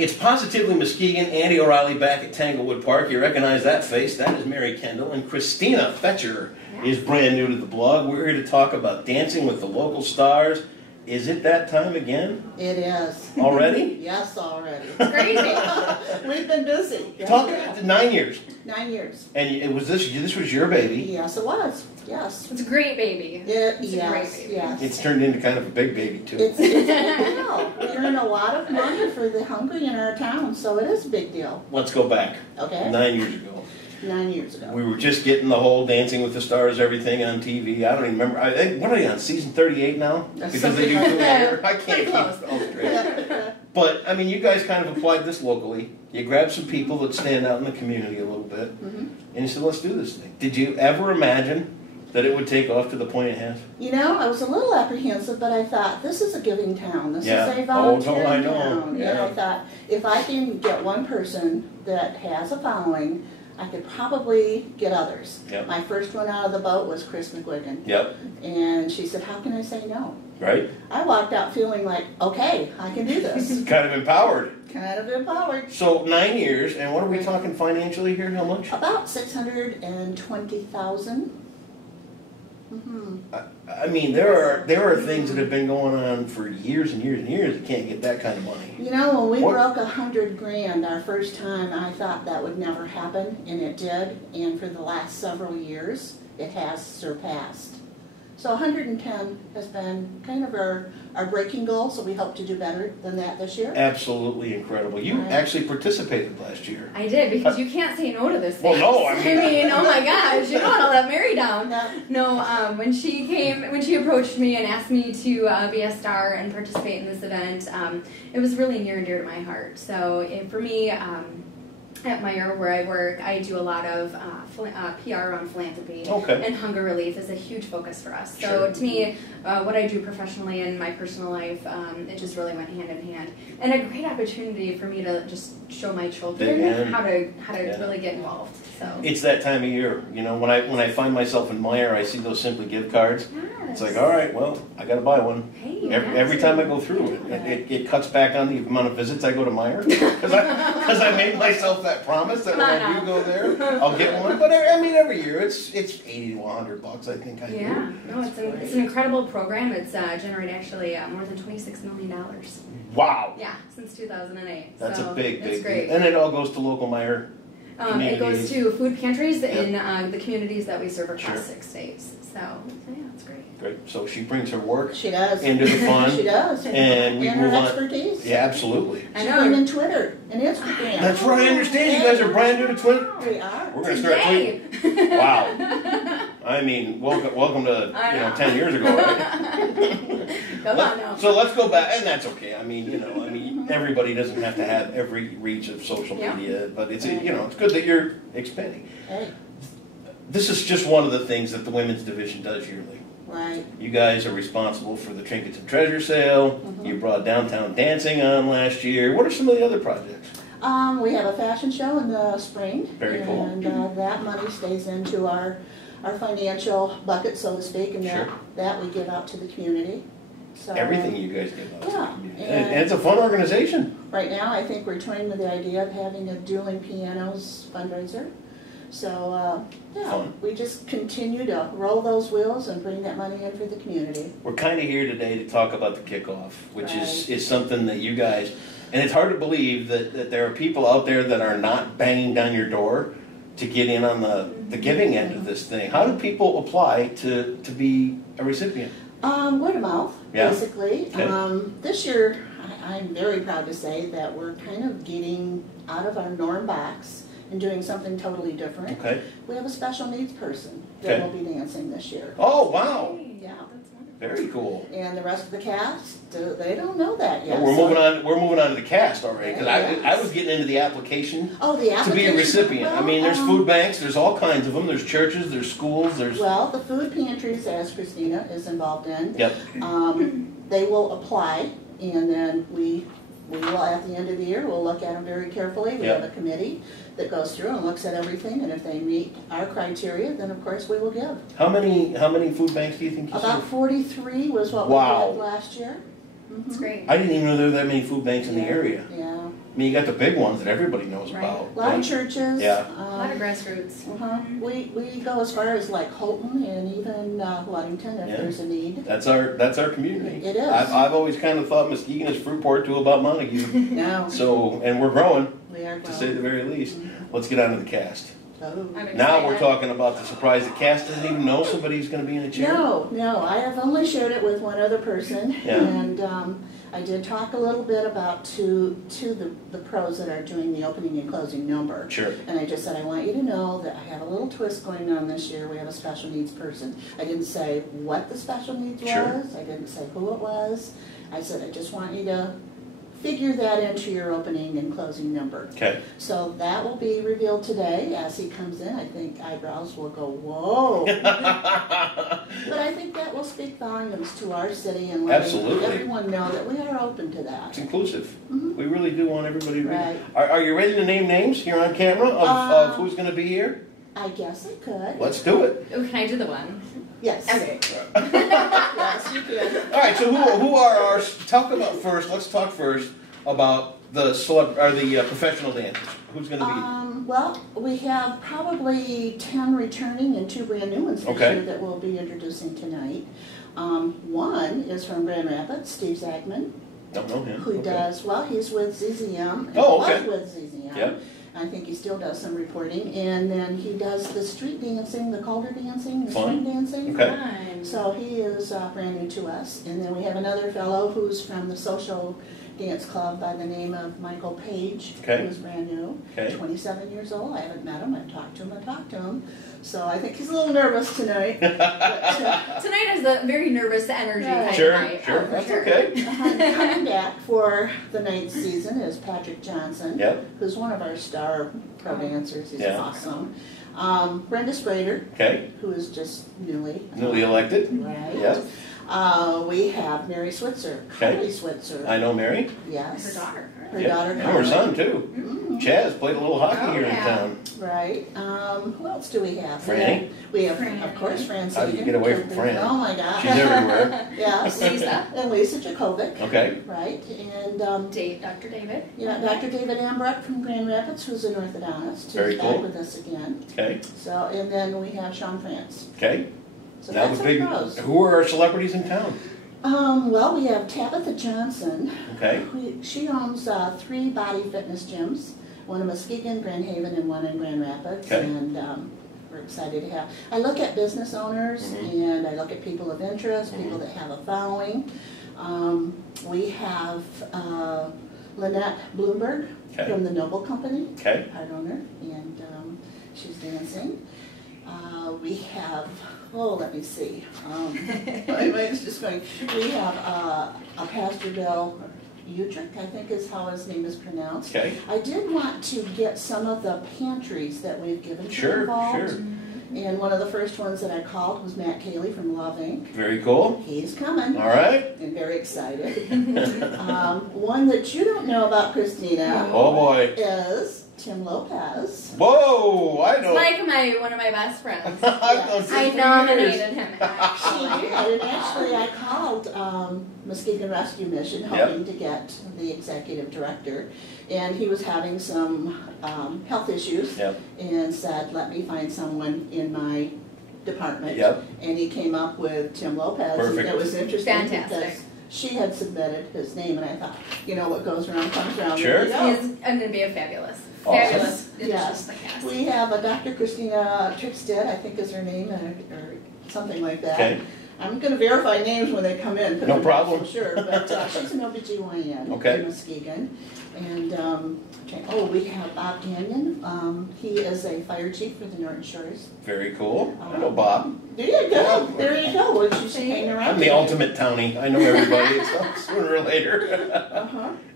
It's Positively Muskegon. Andy O'Reilly back at Tanglewood Park. You recognize that face. That is Mary Kendall. And Christina Fetcher is brand new to the blog. We're here to talk about dancing with the local stars. Is it that time again? It is. Already? Yes, already. It's crazy. We've been busy. Talking 9 years. 9 years. And it was this was your baby. Yes, it was. Yes. It's a great baby. It's a great baby. Yes. It's turned into kind of a big baby too. It's a big deal. We earn a lot of money for the hungry in our town, so it is a big deal. Let's go back. Okay. 9 years ago. 9 years ago. We were just getting the whole Dancing with the Stars, everything on TV. I don't even remember. What are they on, season 38 now? Because they do two later. I can't keep it all straight. But, I mean, you guys kind of applied this locally. You grabbed some people that stand out in the community a little bit. And you said, let's do this thing. Did you ever imagine that it would take off to the point it has? You know, I was a little apprehensive, but I thought, this is a giving town. This is a volunteering volunteering town. And I thought, if I can get one person that has a following, I could probably get others. My first one out of the boat was Chris McGuigan. And she said, how can I say no? Right. I walked out feeling like, okay, I can do this. Kind of empowered. Kind of empowered. So 9 years, and what are we talking financially here? How much? About $620,000. I mean, there are things that have been going on for years and years and years that can't get that kind of money. You know, when we broke $100 grand our first time, I thought that would never happen, and it did. And for the last several years, it has surpassed. So 110 has been kind of our breaking goal, so we hope to do better than that this year. Absolutely incredible. You actually participated last year. I did, because you can't say no to this thing. Well, no, I mean, oh my gosh, you don't want to let Mary down. No, when she approached me and asked me to be a star and participate in this event, it was really near and dear to my heart. So for me, at Meyer, where I work, I do a lot of PR on philanthropy, and hunger relief is a huge focus for us. So to me, what I do professionally and my personal life, it just really went hand in hand, and a great opportunity for me to just show my children how to really get involved. So it's that time of year, you know. When I find myself in Meyer, I see those Simply Give cards. It's like, all right, well, I got to buy one. Every time I go through it, it cuts back on the amount of visits I go to Meyer because I made myself that promise that when I do go there, I'll get one. But I mean, every year it's $80 to $100. I think I do. No, it's an incredible program. It's generated actually more than $26 million. Wow. Yeah, since 2008. That's a big. Great. And it all goes to local Meyer. It goes to food pantries in the communities that we serve across 6 states. So yeah, it's great. Great. So she brings her work into the fun. She does. And we move her on. expertise. Yeah, absolutely. I know. And Twitter and Instagram. That's right. I understand. You guys are brand new to Twitter. We are. We're going to start tweeting. Wow. I mean, welcome to 10 years ago, right? Come on now. So let's go back, and that's okay. I mean, everybody doesn't have to have every reach of social media, but it's it's good that you're expanding. This is just one of the things that the women's division does yearly. Right. You guys are responsible for the Trinkets and Treasure Sale. You brought Downtown Dancing on last year. What are some of the other projects? We have a fashion show in the spring. Very cool. And that money stays into our financial bucket, so to speak, and that we give out to the community. So, everything you guys give out to the community. And it's a fun organization. Right now, I think we're toying with the idea of having a dueling pianos fundraiser. So, we just continue to roll those wheels and bring that money in for the community. We're kind of here today to talk about the kickoff, which is something that you guys, and it's hard to believe that there are people out there that are not banging down your door to get in on the giving end of this thing. How do people apply to be a recipient? Word of mouth, basically. This year, I'm very proud to say that we're kind of getting out of our norm box and doing something totally different. We have a special needs person that will be dancing this year. Oh, wow. Yeah. Very cool. And the rest of the cast, they don't know that yet. Well, we're moving on to the cast already, because I was getting into the application. Oh, the application. To be a recipient. I mean, there's food banks, there's all kinds of them. There's churches, there's schools, there's... Well, the food pantries, as Christina is involved in, they will apply, and then we will, at the end of the year, we'll look at them very carefully. We have a committee that goes through and looks at everything, and if they meet our criteria, then of course we will give. How many food banks do you think you About serve? 43 was what we did last year. That's great. I didn't even know there were that many food banks in the area. Yeah. I mean, you got the big ones that everybody knows about. A lot of churches. Yeah. A lot of grassroots. We go as far as like Holton and even Ludington if there's a need. That's our community. It is. I've always kind of thought Muskegon is Fruitport to about Montague. No. So, and we're growing. We are growing. To say the very least. Let's get on to the cast. Oh. Now we're talking about the surprise. The cast doesn't even know somebody's going to be in a chair. No. I have only shared it with one other person. Yeah. And I did talk a little bit about to the pros that are doing the opening and closing number. Sure. And I just said, I want you to know that I have a little twist going on this year. We have a special needs person. I didn't say what the special needs was. I didn't say who it was. I said, I just want you to figure that into your opening and closing number. Okay. So that will be revealed today as he comes in. I think eyebrows will go, whoa. But I think that will speak volumes to our city and let everyone know that we are open to that. It's inclusive. We really do want everybody to Right. Are you ready to name names here on camera of who's going to be here? I guess I could. Let's do it. Oh, can I do the one? Yes. Okay. Yes, you can. All right, so who are our, let's talk first about the professional dancers. Who's going to be? Well, we have probably 10 returning and 2 brand new ones this year that we'll be introducing tonight. One is from Grand Rapids, Steve Zagman. Don't know him. Who does, well, he's with ZZM. Was with ZZM. Yep. I think he still does some reporting. And then he does the street dancing, the Calder dancing, the swing dancing. Okay. So he is brand new to us. And then we have another fellow who's from the social dance club by the name of Michael Page, who's brand new, 27 years old. I haven't met him. I've talked to him. So I think he's a little nervous tonight. Tonight is a very nervous energy. Right. Sure. That's okay. Coming back for the 9th season is Patrick Johnson, who's one of our star pro dancers. He's awesome. Brenda Sprader, who is just newly elected. Right. Yep. We have Mary Switzer, Carly Switzer. I know Mary. Yes. Her daughter. Her daughter. And her son too. Chaz played a little hockey here in town. Right. Who else do we have? Franny. We have, of course, Fran. How do you get away from Fran? Oh my gosh. She's everywhere. Yes. Lisa. And Lisa Jakovic. Okay. Right. And Dr. David. Yeah, Dr. David Ambrecht from Grand Rapids, who's an orthodontist, Very who's cool. back with us again. Okay. So, and then we have Sean France. Okay. So Now that's the our big. pros. Who are our celebrities in town? Well, we have Tabitha Johnson. Okay. She owns 3 body fitness gyms, one in Muskegon, Grand Haven, and one in Grand Rapids. Okay. And we're excited to have. I look at business owners and I look at people of interest, people that have a following. We have Lynette Bloomberg from the Noble Company, part owner, and she's dancing. We have, let me see. My mind's just going. We have a Pastor Bill Utrick, I think is how his name is pronounced. Okay. I did want to get some of the pantries that we've given to involved. Sure. And one of the first ones that I called was Matt Cayley from Love Inc. Very cool. He's coming. All right. And very excited. One that you don't know about, Christina. Oh boy. Is Tim Lopez. Whoa, I know. It's like one of my best friends. I nominated him, actually. She did, and actually I called Muskegon Rescue Mission hoping to get the executive director, and he was having some health issues and said, let me find someone in my department. And he came up with Tim Lopez. Perfect. And it was interesting Fantastic. because she had submitted his name, and I thought, what goes around comes around. Sure. He is going to be a fabulous. Awesome. Yes. We have a Dr. Christina Trickstead, I think is her name, or something like that. Okay. I'm going to verify names when they come in. No I'm problem. Not so sure, but she's an OBGYN in Muskegon. And we have Bob Gagnon. He is a fire chief for the Norton Shores. Very cool. I know Bob. There you go. There you go. Well, you should hang around. I'm the ultimate townie. I know everybody. Sooner or later.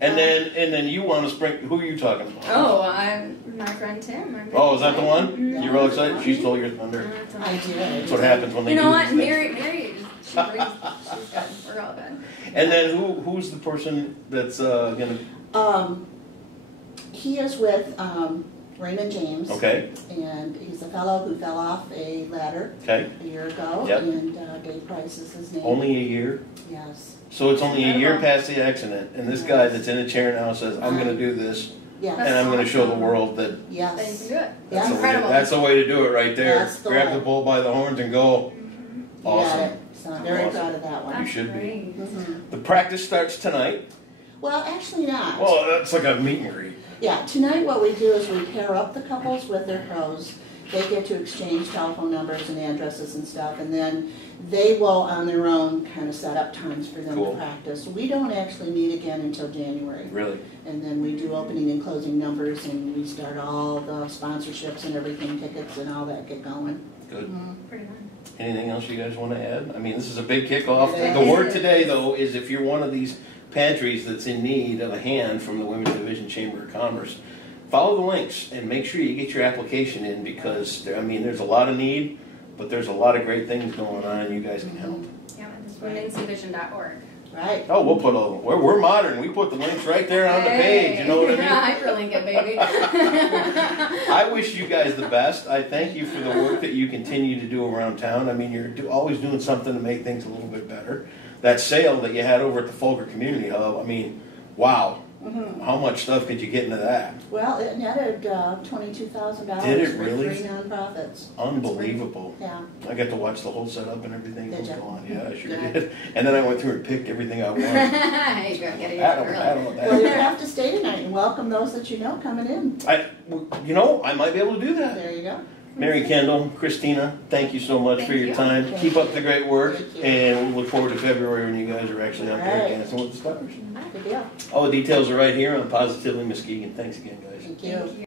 And then you want to spring. Who are you talking about? Oh, I'm my friend Tim. Is that the one? You're real excited. She stole your thunder. I did. That's what happens when they. You know do what? these things. Mary, she's good. We're all good. And then who's the person that's gonna? He is with Raymond James. Okay. And he's a fellow who fell off a ladder a year ago. Yep. And Dave Price is his name. Only a year? Yes. So it's only a year past the accident, and this guy that's in a chair now says, I'm going to do this, Yes. and I'm going to show the world that Yes. That you can do it. Yes. Incredible. that's the way to do it right there. That's the Grab way. the bull by the horns and go. You Awesome. got it. So I'm very Awesome. proud of that one. You should be. Great. Mhm. The practice starts tonight. Well, actually not. Well, that's like a meet and greet. Yeah, tonight what we do is we pair up the couples with their pros. They get to exchange telephone numbers and addresses and stuff, and then they will, on their own, kind of set up times for them Cool. to practice. We don't actually meet again until January. Really? And then we do opening and closing numbers, and we start all the sponsorships and everything, tickets and all that get going. Good. Pretty fun. Anything else you guys want to add? I mean, this is a big kickoff. It The is. word today, though, is if you're one of these pantries that's in need of a hand from the Women's Division Chamber of Commerce, follow the links and make sure you get your application in because, there's a lot of need, but there's a lot of great things going on and you guys can help. Yeah, it's womensdivision.org. Right. Oh, we'll put all, we're modern. We put the links right there on the page, you know what I mean? Hyperlink it, baby. I wish you guys the best. I thank you for the work that you continue to do around town. I mean, you're always doing something to make things a little bit better. That sale that you had over at the Fulger Community Hub, I mean, wow. How much stuff could you get into that? Well, it netted $22,000 Did it for really? 3 nonprofits. Unbelievable. Yeah. I got to watch the whole setup and everything Did was you? going. Yeah, I sure Yeah. did. And then I went through and picked everything I wanted. Hey, girl, get it early. Well, you have to stay tonight and welcome those that you know coming in. I might be able to do that. There you go. Mary Kendall, Christina, thank you so much Thank for your you. time. Thank Keep you. up the great work, Thank you. and we look forward to February when you guys are actually out there Right. dancing with the stars. Good deal. All the details are right here on Positively Muskegon. Thanks again, guys. Thank you. Thank you.